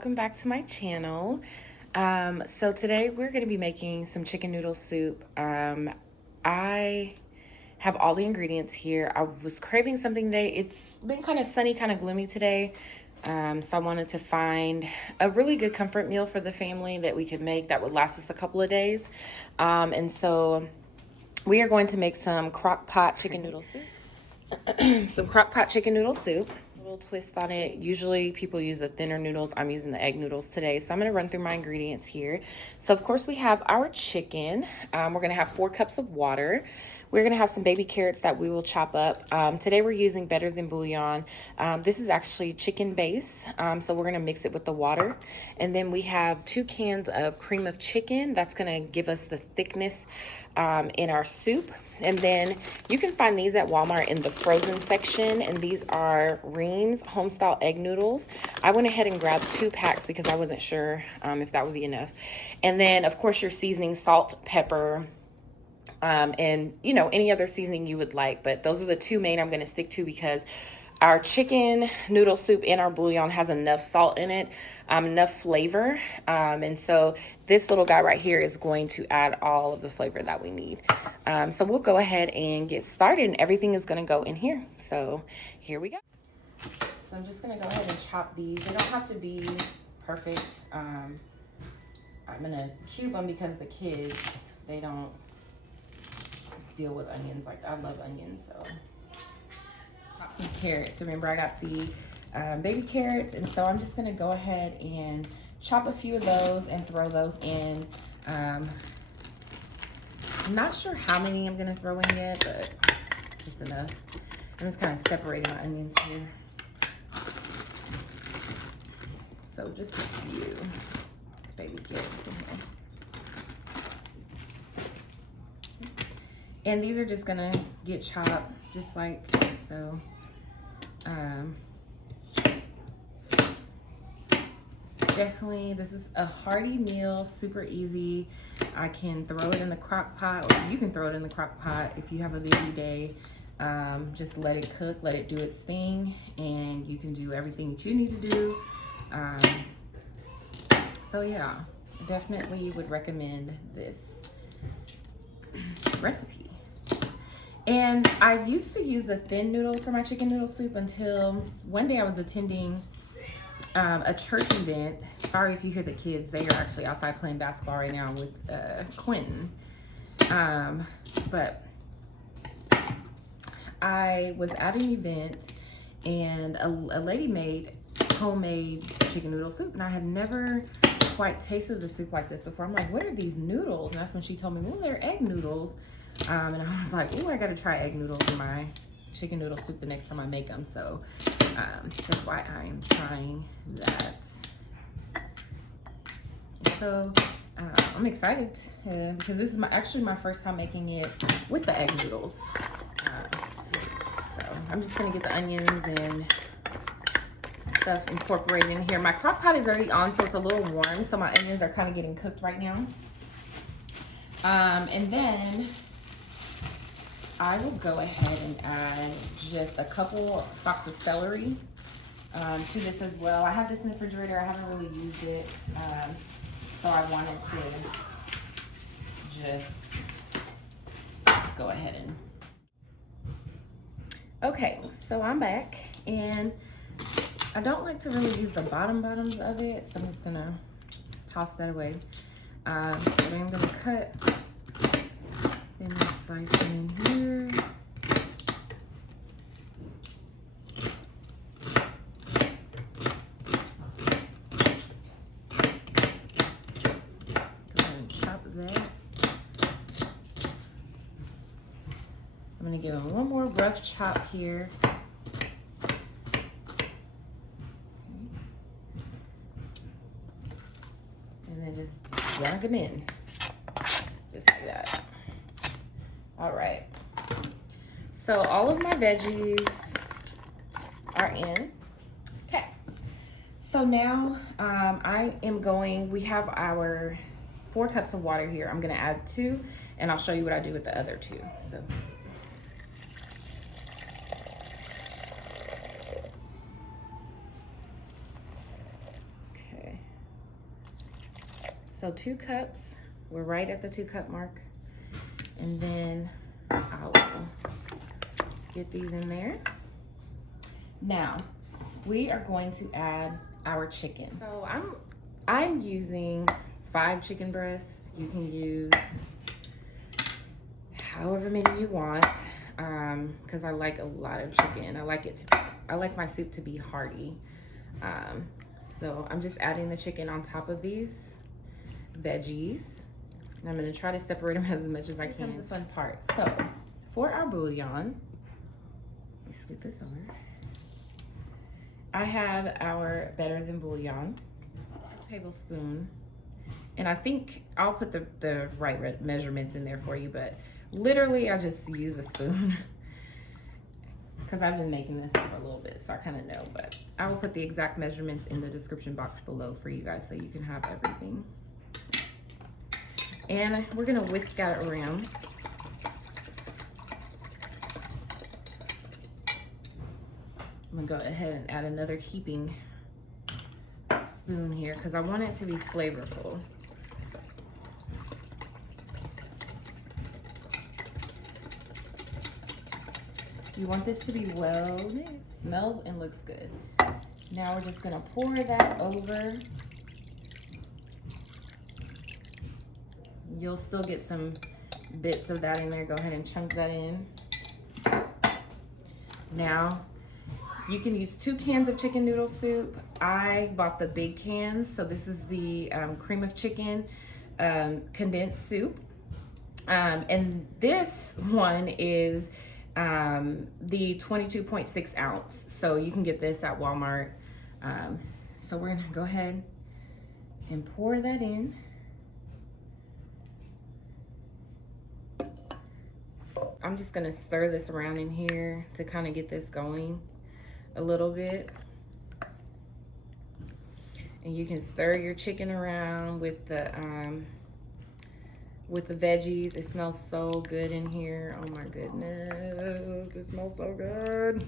welcome back to my channel. So today we're going to be making some chicken noodle soup. I have all the ingredients here. I was craving something today. It's been kind of sunny, kind of gloomy today. So I wanted to find a really good comfort meal for the family that we could make that would last us a couple of days. And so we are going to make some crock pot chicken noodle soup. Some crock pot chicken noodle soup. A little twist on it. Usually people use the thinner noodles. I'm using the egg noodles today. So I'm going to run through my ingredients here. So of course we have our chicken. We're going to have 4 cups of water. We're going to have some baby carrots that we will chop up. Today we're using Better Than Bouillon. This is actually chicken base. So we're going to mix it with the water. And then we have 2 cans of cream of chicken. That's going to give us the thickness in our soup. And then you can find these at Walmart in the frozen section. And these are Ream's Homestyle Egg Noodles. I went ahead and grabbed 2 packs because I wasn't sure if that would be enough. And then, of course, your seasoning, salt, pepper, and, you know, any other seasoning you would like. But those are the 2 main I'm going to stick to because our chicken noodle soup and our bouillon has enough salt in it, enough flavor. And so this little guy right here is going to add all of the flavor that we need. So we'll go ahead and get started, and everything is going to go in here. So here we go. So I'm just going to go ahead and chop these. They don't have to be perfect. I'm going to cube them because the kids, they don't deal with onions like I love onions, so. Some carrots. Remember, I got the baby carrots, and so I'm just gonna go ahead and chop a few of those and throw those in. I'm not sure how many I'm gonna throw in yet, but just enough. I'm just kind of separating my onions here. So just a few baby carrots in here. And these are just gonna get chopped just like so. Definitely, this is a hearty meal, super easy. I can throw it in the crock pot, or you can throw it in the crock pot if you have a busy day. Just let it cook, let it do its thing, and you can do everything that you need to do. So yeah, definitely would recommend this recipe. And I used to use the thin noodles for my chicken noodle soup until one day I was attending a church event. Sorry if you hear the kids. They are actually outside playing basketball right now with Quentin. But I was at an event and a lady made homemade chicken noodle soup, and I had never quite tasted the soup like this before. I'm like, what are these noodles? And that's when she told me, well, they're egg noodles. And I was like, oh, I gotta try egg noodles in my chicken noodle soup the next time I make them. So that's why I'm trying that. So I'm excited because this is actually my first time making it with the egg noodles. So I'm just gonna get the onions and stuff incorporated in here. My crock pot is already on, so it's a little warm. So my onions are kind of getting cooked right now. And then I will go ahead and add just a couple stalks of celery to this as well. I have this in the refrigerator. I haven't really used it, so I wanted to just go ahead and... Okay, so I'm back, and I don't like to really use the bottoms of it, so I'm just gonna toss that away. So I'm gonna cut and slice it in here. Go ahead and chop that. I'm gonna give them one more rough chop here. And then just yank them in, just like that. All right, so all of my veggies are in. Okay, so now we have our 4 cups of water here. I'm gonna add 2, and I'll show you what I do with the other 2. So okay, So 2 cups, we're right at the 2-cup mark. And then I will get these in there. Now, we are going to add our chicken. So I'm using 5 chicken breasts. You can use however many you want, because I like a lot of chicken. I like my soup to be hearty. So I'm just adding the chicken on top of these veggies. And I'm gonna try to separate them as much as I can. Here comes the fun part. So for our bouillon, let me scoot this over. I have our better than bouillon, a tablespoon. And I think I'll put the right measurements in there for you, but literally I just use a spoon because I've been making this for a little bit, so I kind of know, but I will put the exact measurements in the description box below for you guys so you can have everything. And we're gonna whisk that around. I'm gonna go ahead and add another heaping spoon here because I want it to be flavorful. You want this to be well mixed. Smells and looks good. Now we're just gonna pour that over. You'll still get some bits of that in there. Go ahead and chunk that in. Now, you can use 2 cans of chicken noodle soup. I bought the big cans, so this is the cream of chicken condensed soup. And this one is the 22.6 ounce. So you can get this at Walmart. So we're gonna go ahead and pour that in. I'm just gonna stir this around in here to kind of get this going a little bit. And you can stir your chicken around with the veggies. It smells so good in here. Oh my goodness, it smells so good.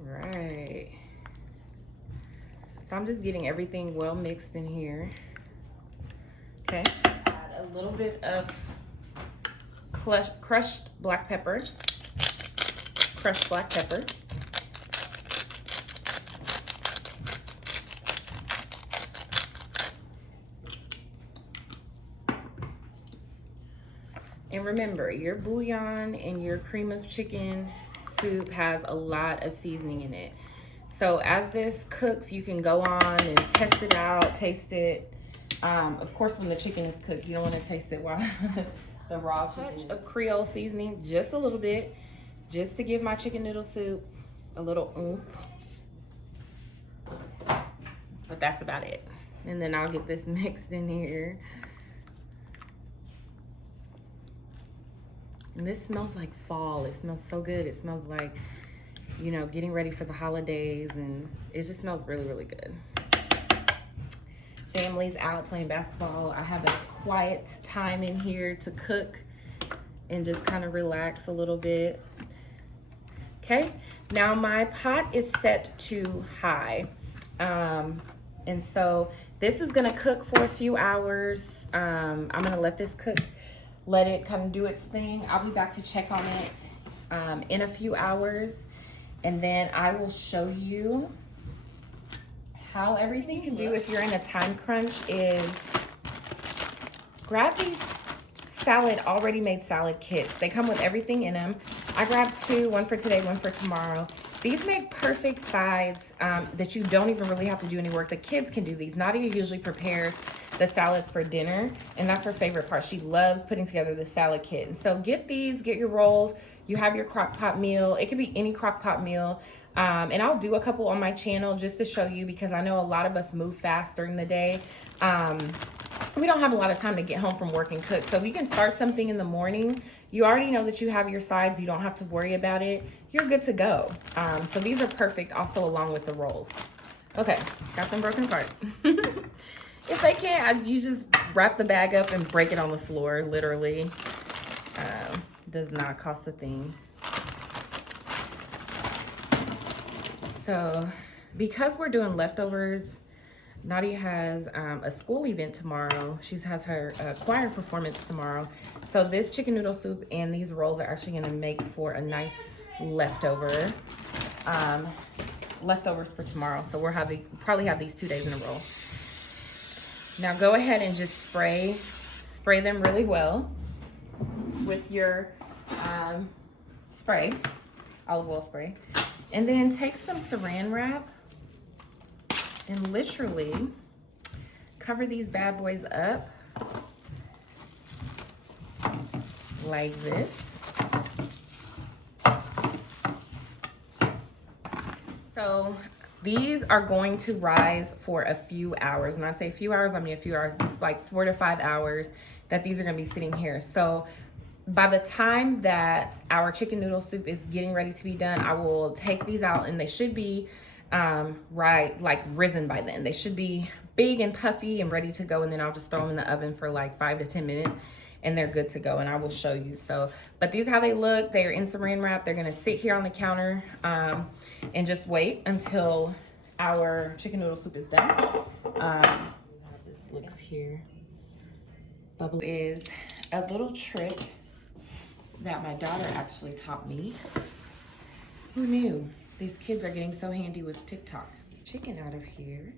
All right. So I'm just getting everything well mixed in here. Okay. Add a little bit of crushed black pepper. Crushed black pepper. And remember, your bouillon and your cream of chicken soup has a lot of seasoning in it. So as this cooks, you can go on and test it out, taste it. Of course, when the chicken is cooked, you don't want to taste it while the raw chicken. Touch of Creole seasoning, just a little bit, just to give my chicken noodle soup a little oomph. But that's about it. And then I'll get this mixed in here. And this smells like fall. It smells so good. It smells like, you know, getting ready for the holidays, and it just smells really, really good. Family's out playing basketball. I have a quiet time in here to cook and just kind of relax a little bit. Okay, now my pot is set to high. And so this is gonna cook for a few hours. I'm gonna let this cook, let it kind of do its thing. I'll be back to check on it in a few hours. And then I will show you how everything you can do if you're in a time crunch is grab these already made salad kits. They come with everything in them. I grabbed 2, one for today, one for tomorrow. These make perfect sides that you don't even really have to do any work. The kids can do these. Nadia usually prepares the salads for dinner, and that's her favorite part. She loves putting together the salad kit. And so get these, get your rolls. You have your crock pot meal. It could be any crock pot meal. And I'll do a couple on my channel just to show you, because I know a lot of us move fast during the day. We don't have a lot of time to get home from work and cook. So if you can start something in the morning, you already know that you have your sides. You don't have to worry about it. You're good to go. So these are perfect also along with the rolls. Okay, got them broken apart. If they can't, you just wrap the bag up and break it on the floor, literally. Does not cost a thing. So because we're doing leftovers, Nadia has a school event tomorrow. She has her choir performance tomorrow. So this chicken noodle soup and these rolls are actually gonna make for a nice leftover. Leftovers for tomorrow. So we're probably have these 2 days in a row. Now go ahead and just spray them really well with your spray, olive oil spray. And then take some saran wrap and literally cover these bad boys up like this. So these are going to rise for a few hours. When I say a few hours, I mean a few hours. This is like 4 to 5 hours that these are gonna be sitting here. So by the time that our chicken noodle soup is getting ready to be done, I will take these out and they should be risen by then. They should be big and puffy and ready to go, and then I'll just throw them in the oven for like 5 to 10 minutes and they're good to go, and I will show you. So, but these are how they look. They're in saran wrap. They're gonna sit here on the counter and just wait until our chicken noodle soup is done. How this looks here. Bubble is a little trick that my daughter actually taught me. Who knew? These kids are getting so handy with TikTok. Chicken out of here.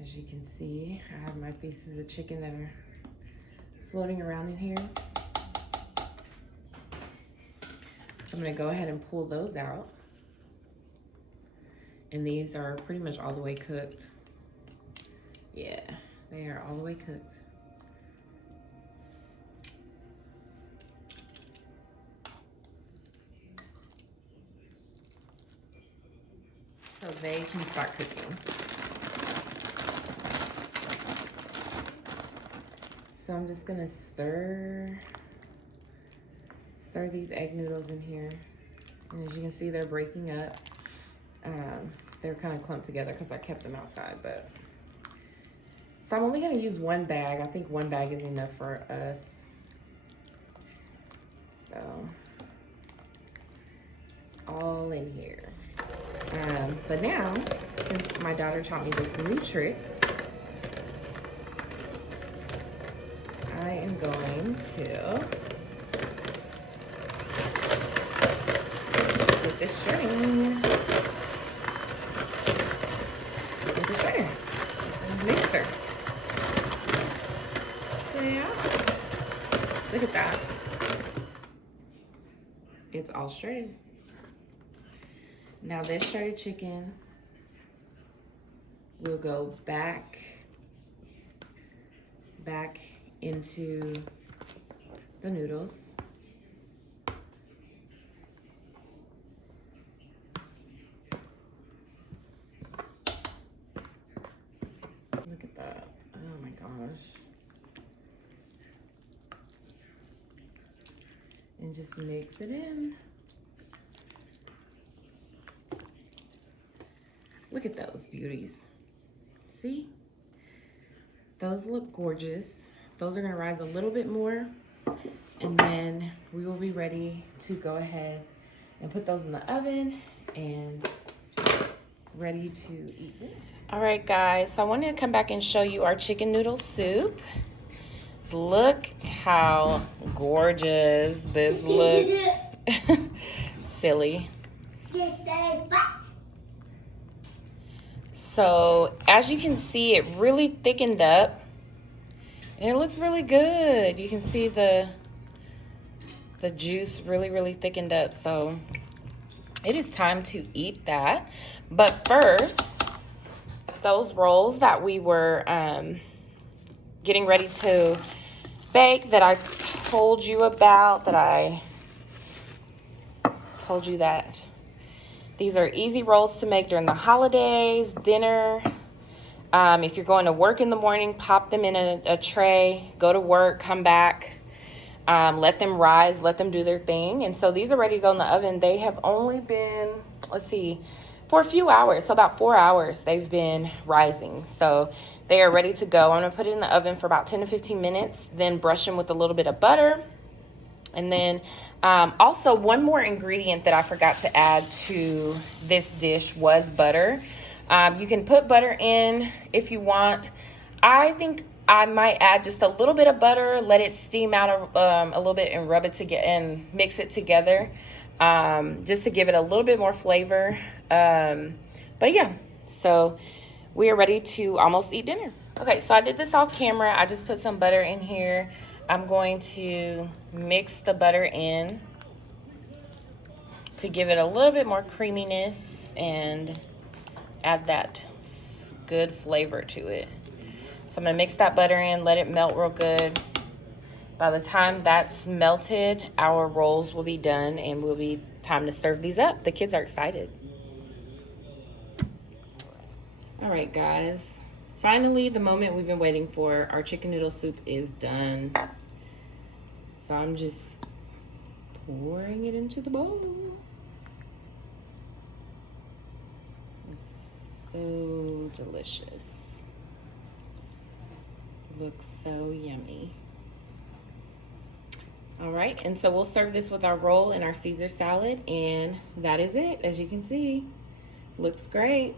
As you can see, I have my pieces of chicken that are floating around in here. So I'm gonna go ahead and pull those out. And these are pretty much all the way cooked. Yeah, they are all the way cooked. So they can start cooking. So I'm just gonna stir these egg noodles in here. And as you can see, they're breaking up. They're kind of clumped together because I kept them outside, but. So I'm only gonna use one bag. I think one bag is enough for us. So it's all in here. But now, since my daughter taught me this new trick, I am going to get this string with the shredder and mixer. So yeah, look at that. It's all shredded. Now this shredded chicken will go back into the noodles. Look at that. Oh my gosh. And just mix it in. Look at those beauties. See? Those look gorgeous. Those are gonna rise a little bit more, and then we will be ready to go ahead and put those in the oven and ready to eat it. All right, guys, so I wanted to come back and show you our chicken noodle soup. Look how gorgeous this looks. Silly. So as you can see, it really thickened up and it looks really good. You can see the juice really thickened up. So it is time to eat that. But first, those rolls that we were getting ready to bake, that I told you about, that these are easy rolls to make during the holidays, dinner. If you're going to work in the morning, pop them in a tray, go to work, come back, let them rise, let them do their thing. And so these are ready to go in the oven. They have only been, let's see, for a few hours. So about 4 hours they've been rising. So they are ready to go. I'm gonna put it in the oven for about 10 to 15 minutes, then brush them with a little bit of butter. And then also one more ingredient that I forgot to add to this dish was butter. You can put butter in if you want. I think I might add just a little bit of butter, let it steam out a little bit and rub it together and mix it together, just to give it a little bit more flavor. But yeah, so we are ready to almost eat dinner. Okay, so I did this off camera. I just put some butter in here. I'm going to mix the butter in to give it a little bit more creaminess and add that good flavor to it. So I'm gonna mix that butter in, let it melt real good. By the time that's melted, our rolls will be done and will be time to serve these up. The kids are excited. All right, guys. Finally, the moment we've been waiting for, our chicken noodle soup is done. So I'm just pouring it into the bowl. It's so delicious. Looks so yummy. All right, and so we'll serve this with our roll and our Caesar salad, and that is it. As you can see, looks great.